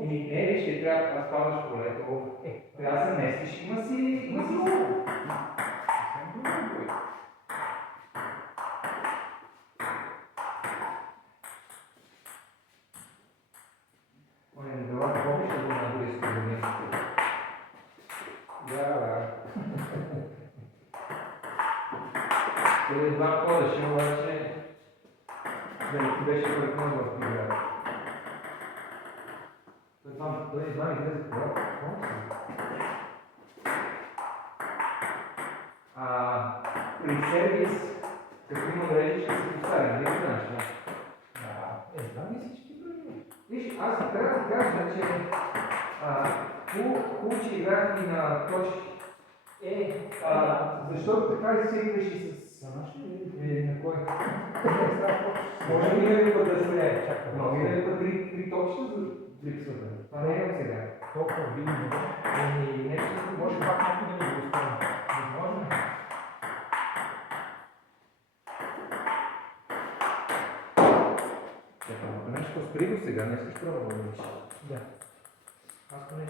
Не, ще трябва да спазваш полето. Трябва да се местиш. Има си много. Дебела, помниш ли го на близко до място? Да. Той два ходеше, обаче дали ти беше пръкнал в играта. Той едва не влезе в колата. При сервис, като има мрежи, ще се поставя, не го знаеш, да? Да, мисля, че ти прави. Виж, аз трябва да кажа, че хубаво, че играх и на точки. Защото така изсигваш и с... На кой? Може минали път да се но минали път три точки за липсвата. Това не е сега. Толкова видимо. Нещо, може пак някой да ни го спомня. Възможно е. Чакай, нещо спри го сега, не искаш право да го видиш. Да. Аз поне